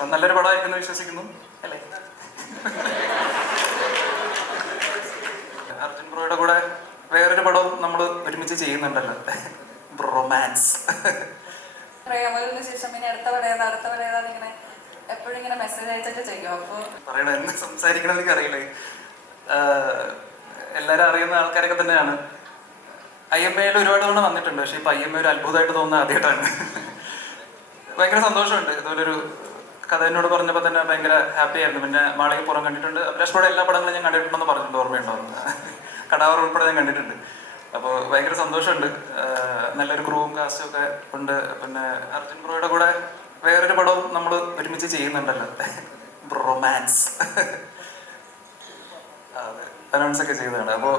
നല്ലൊരു പടമായിരിക്കുന്നു വിശ്വസിക്കുന്നു അല്ലേ? അർജുൻ ബ്രോയുടെ കൂടെ വേറൊരു പടവും നമ്മൾ ഒരുമിച്ച് ചെയ്യുന്നുണ്ടല്ലോ, റൊമാൻസ്. പ്രേമലിന് ശേഷം ഇനി അടുത്ത പടേതാ ഇങ്ങനെ എപ്പോഴും ഇങ്ങനെ മെസ്സേജ് അയച്ചിട്ട് ചെയ്യും. അപ്പോൾ പറയണ എന്ന് സംസാരിക്കണം എനിക്ക് അറിയില്ലേ. എല്ലാവരും അറിയുന്ന ആൾക്കാരൊക്കെ തന്നെയാണ്. IMA ഒരുപാട് തവണ വന്നിട്ടുണ്ട്, പക്ഷെ ഇപ്പൊ IMA ഒരു അത്ഭുതമായിട്ട് തോന്നുന്ന ആദ്യമായിട്ടാണ്. ഭയങ്കര സന്തോഷമുണ്ട്. ഇതുപോലൊരു കഥ എന്നോട് പറഞ്ഞപ്പോൾ തന്നെ ഭയങ്കര ഹാപ്പി ആയിരുന്നു. പിന്നെ മാളികപ്പുറം കണ്ടിട്ടുണ്ട്, അഭിലാഷ് ബ്രോയുടെ എല്ലാ പടങ്ങളും ഞാൻ കണ്ടിട്ടുണ്ടെന്ന് പറഞ്ഞിട്ടുണ്ട്, ഓർമ്മയുണ്ടാവും. കടാവർ ഉൾപ്പെടെ ഞാൻ കണ്ടിട്ടുണ്ട്. അപ്പോൾ ഭയങ്കര സന്തോഷമുണ്ട്. നല്ലൊരു ക്രൂവും കാസ്റ്റും ഒക്കെ ഉണ്ട്. പിന്നെ അർജുൻ ബ്രോയുടെ കൂടെ വേറൊരു പടവും നമ്മൾ ഒരുമിച്ച് ചെയ്യുന്നുണ്ടല്ലോ, റൊമാൻസ്. അതെ, അനൗൺസ് ഒക്കെ ചെയ്തതാണ്. അപ്പോൾ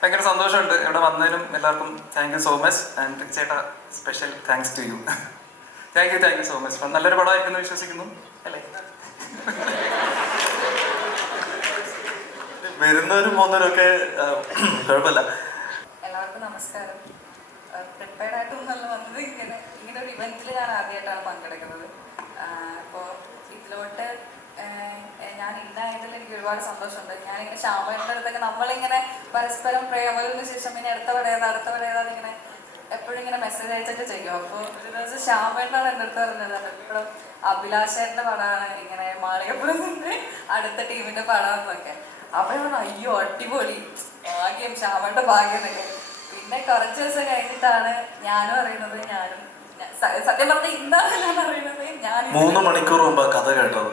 ഭയങ്കര സന്തോഷമുണ്ട് ഇവിടെ വന്നതിനും. എല്ലാവർക്കും thank you so much. And ചേട്ടാ, special thanks to you. Thank you so much. നല്ലൊരു പടമായിരിക്കുന്നു വിശ്വസിക്കുന്നു അല്ലേ? വരുന്നവരും പോകുന്നവരും ഒക്കെ കുഴപ്പമില്ല. എല്ലാവർക്കും നമസ്കാരം. പ്രിപ്പയർഡ് ആയിട്ടൊന്നല്ല വന്നത്. ഇങ്ങനെ ഒരു ഇവന്റിൽ ഞാൻ ആദ്യമായിട്ടാണ് പങ്കെടുക്കുന്നത്. അപ്പോൾ ഇതിലോട്ട് ഞാൻ ഇന്നായതിൽ എനിക്ക് ഒരുപാട് സന്തോഷമുണ്ട്. ഞാനിങ്ങനെ ശ്യാമയുടെ അടുത്തൊക്കെ നമ്മളിങ്ങനെ പരസ്പരം പ്രേമലിന് ശേഷം ഇനി അടുത്ത പടേതാ ഇങ്ങനെ എപ്പോഴും ഇങ്ങനെ മെസ്സേജ് അയച്ചിട്ട് ചെയ്യും. അപ്പോൾ ഒരു ദിവസം ശ്യാമേട്ടാണ് എൻ്റെ അടുത്ത് പറഞ്ഞത്, ഇപ്പോഴും അഭിലാഷേട്ടൻ്റെ പടമാണ് ഇങ്ങനെ മാളികപ്പുറത്തിൻ്റെ അടുത്ത ടീമിൻ്റെ പടമെന്നൊക്കെ. അപ്പോൾ ഞാൻ പറഞ്ഞു, അയ്യോ അടിപൊളി, ഭാഗ്യം, ശ്യാമേട്ട ഭാഗ്യം എന്നൊക്കെ. പിന്നെ കുറച്ച് ദിവസം കഴിഞ്ഞിട്ടാണ് ഞാനും അറിയുന്നത്. സത്യം പറഞ്ഞാൽ ഇന്നാണ് ഞാൻ അറിയുന്നത്. ഞാൻ 3 മണിക്കൂർ മുമ്പ് കഥ കേട്ടത്.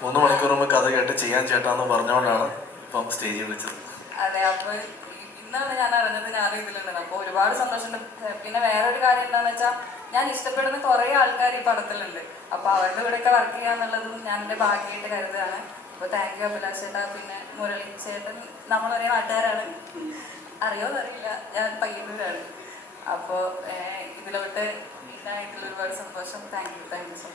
3 മണിക്കൂർ മുമ്പ് കഥ കേട്ട് ചെയ്യാൻ ചേട്ടാന്ന് പറഞ്ഞുകൊണ്ടാണ് ഇപ്പം സ്റ്റേജിൽ വിളിച്ചത്. അതെ, അപ്പോൾ ഇന്നാണ് ഞാൻ അറിഞ്ഞത് ഞാൻ ഇതിലുള്ളത്. അപ്പോൾ ഒരുപാട് സന്തോഷമുണ്ട്. പിന്നെ വേറൊരു കാര്യം എന്താണെന്ന് വെച്ചാൽ, ഞാൻ ഇഷ്ടപ്പെടുന്ന കുറേ ആൾക്കാർ ഈ പടത്തിലുണ്ട്. അപ്പോൾ അവരുടെ കൂടെയൊക്കെ വർക്ക് ചെയ്യാന്നുള്ളതും ഞാൻ എൻ്റെ ഭാഗ്യമായിട്ട് കരുതുകയാണ്. അപ്പോൾ താങ്ക് യു അഭിലാഷ് ചേട്ടാ. പിന്നെ മുരളി ചേട്ടൻ, നമ്മളൊരേ നാട്ടുകാരാണ്, അറിയോന്നറിയില്ല, ഞാൻ പയ്യന്നൂരാണ്. അപ്പോൾ ഇതിലോട്ട് ഇന്നായിട്ടുള്ള ഒരുപാട് സന്തോഷം. Thank you so much.